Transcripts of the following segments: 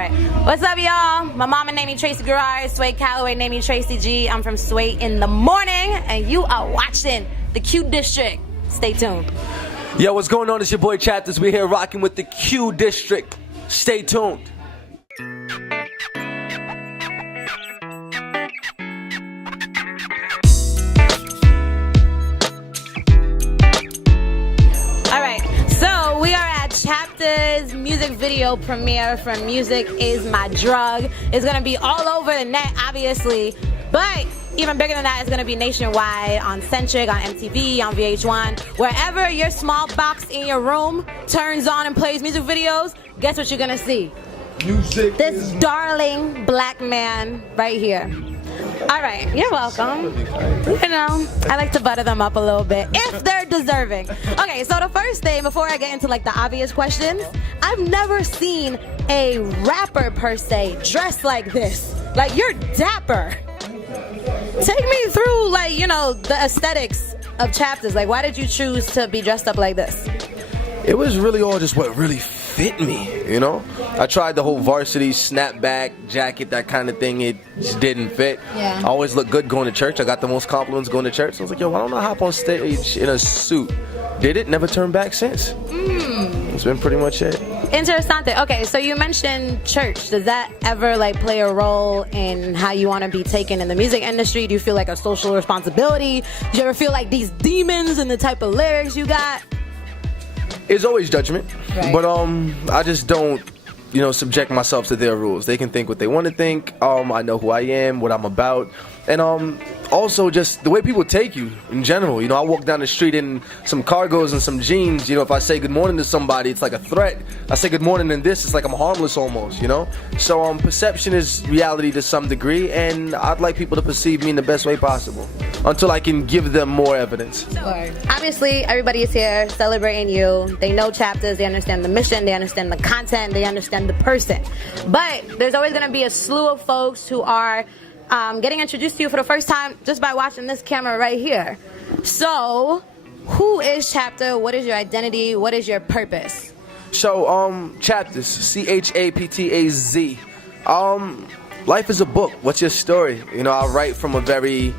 right. What's up, y'all? My mama named me Tracy G. Sway Calloway named me Tracy G. I'm from Sway in the Morning, and you are watching the Q District. Stay tuned. Yo, what's going on? It's your boy Chaptaz. We're here rocking with the Q District. Stay tuned. Chaptaz music video premiere from Music Is My Drug. It's gonna be all over the net, obviously, but even bigger than that, it's gonna be nationwide on Centric, on MTV, on VH1. Wherever your small box in your room turns on and plays music videos, guess what you're gonna see? Music. This darling black man right here. All right, you're welcome. You know, I like to butter them up a little bit if they're deserving. Okay, so the first thing, before I get into like the obvious questions, I've never seen a rapper per se dressed like this. Like, you're dapper. Take me through, like, you know, the aesthetics of Chaptaz. Like, why did you choose to be dressed up like this? It was really all just what really fit me, you know? I tried the whole varsity snapback jacket, that kind of thing. It just didn't fit. Yeah. I always look good going to church. I got the most compliments going to church. So I was like, yo, why don't I hop on stage in a suit? Did it, never turned back since. It's been pretty much it. Interessante. Okay, so you mentioned church. Does that ever like play a role in how you want to be taken in the music industry? Do you feel like a social responsibility? Do you ever feel like these demons and the type of lyrics you got? It's always judgment, right. But I just don't, you know, subject myself to their rules. They can think what they want to think. I know who I am, what I'm about, and also just the way people take you in general. You know, I walk down the street in some cargos and some jeans. You know, if I say good morning to somebody, it's like a threat. I say good morning in this, it's like I'm harmless almost. You know, so perception is reality to some degree, and I'd like people to perceive me in the best way possible until I can give them more evidence. Obviously, everybody is here celebrating you. They know Chaptaz, they understand the mission, they understand the content, they understand the person. But there's always going to be a slew of folks who are getting introduced to you for the first time just by watching this camera right here. So, who is Chaptaz? What is your identity? What is your purpose? So, Chaptaz, C-H-A-P-T-A-Z. Life is a book. What's your story? You know, I write from a very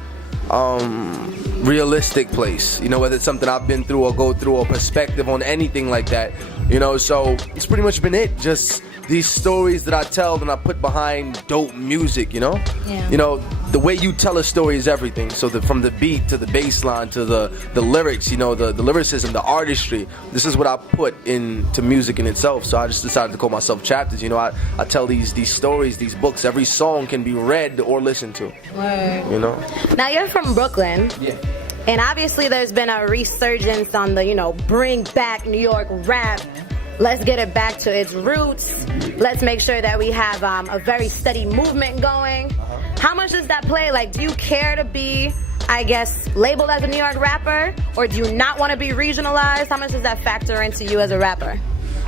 realistic place, you know, whether it's something I've been through or go through or perspective on anything like that, you know, so it's pretty much been it, just these stories that I tell and I put behind dope music, you know? Yeah. You know, the way you tell a story is everything, so from the beat to the bass line to the lyrics, you know, the lyricism, the artistry, this is what I put into music in itself, so I just decided to call myself Chaptaz. You know, I tell these stories, these books, every song can be read or listened to. Word. You know? Now, you're from Brooklyn. Yeah. And obviously there's been a resurgence on the, you know, bring back New York rap. Let's get it back to its roots. Let's make sure that we have a very steady movement going. How much does that play? Like, do you care to be, I guess, labeled as a New York rapper? Or do you not want to be regionalized? How much does that factor into you as a rapper?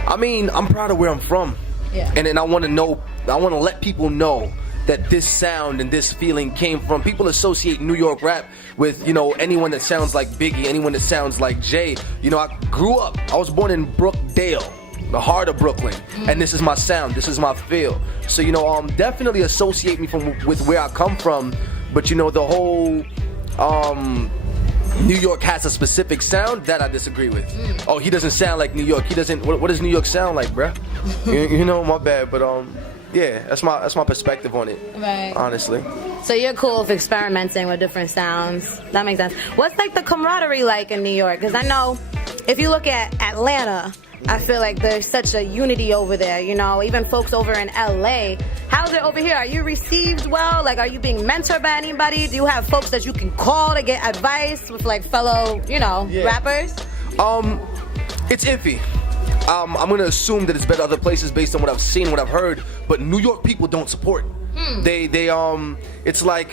I mean, I'm proud of where I'm from. Yeah. And then I want to let people know that this sound and this feeling came from. People associate New York rap with, you know, anyone that sounds like Biggie, anyone that sounds like Jay. You know, I was born in Brookdale, the heart of Brooklyn, and this is my sound, this is my feel. So, you know, definitely associate me with where I come from, but you know, the whole New York has a specific sound that I disagree with. Oh, he doesn't sound like New York. He doesn't. What does New York sound like, bruh? you know, my bad, but yeah, that's my perspective on it. Right. Honestly. So you're cool with experimenting with different sounds. That makes sense. What's like the camaraderie like in New York? Because I know if you look at Atlanta, I feel like there's such a unity over there, you know, even folks over in LA. How's it over here? Are you received well? Like, are you being mentored by anybody? Do you have folks that you can call to get advice with like fellow, you know, rappers? It's iffy. I'm gonna assume that it's better other places based on what I've seen, what I've heard, but New York people don't support. They it's like,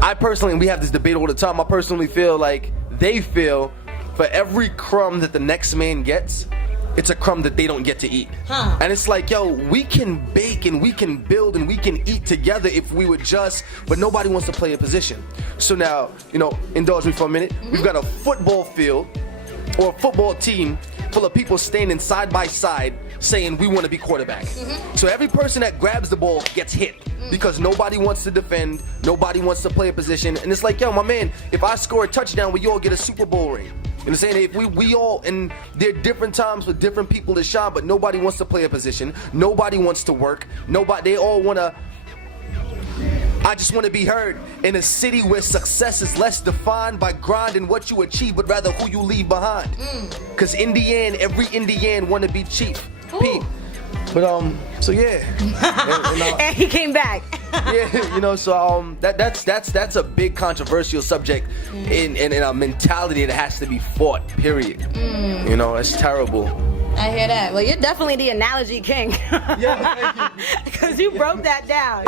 I personally, and we have this debate all the time, I personally feel like they feel for every crumb that the next man gets, it's a crumb that they don't get to eat. And it's like, yo, we can bake and we can build and we can eat together if we would just, but nobody wants to play a position. So now, you know, indulge me for a minute. We've got a football field or a football team full of people standing side by side saying we want to be quarterback. So every person that grabs the ball gets hit because nobody wants to defend, nobody wants to play a position. And it's like, yo, my man, if I score a touchdown, we all get a Super Bowl ring. You know what I'm saying? If we all, and there are different times for different people to shine, but nobody wants to play a position. Nobody wants to work. They all want to, I just want to be heard in a city where success is less defined by grind and what you achieve, but rather who you leave behind. Because in the end, every Indian want to be chief. Pete. But so yeah. And he came back. Yeah, you know, so that's a big controversial subject in a mentality that has to be fought. Period. You know, it's terrible. I hear that. Well, you're definitely the analogy king. Yeah, thank you. Because you broke that down.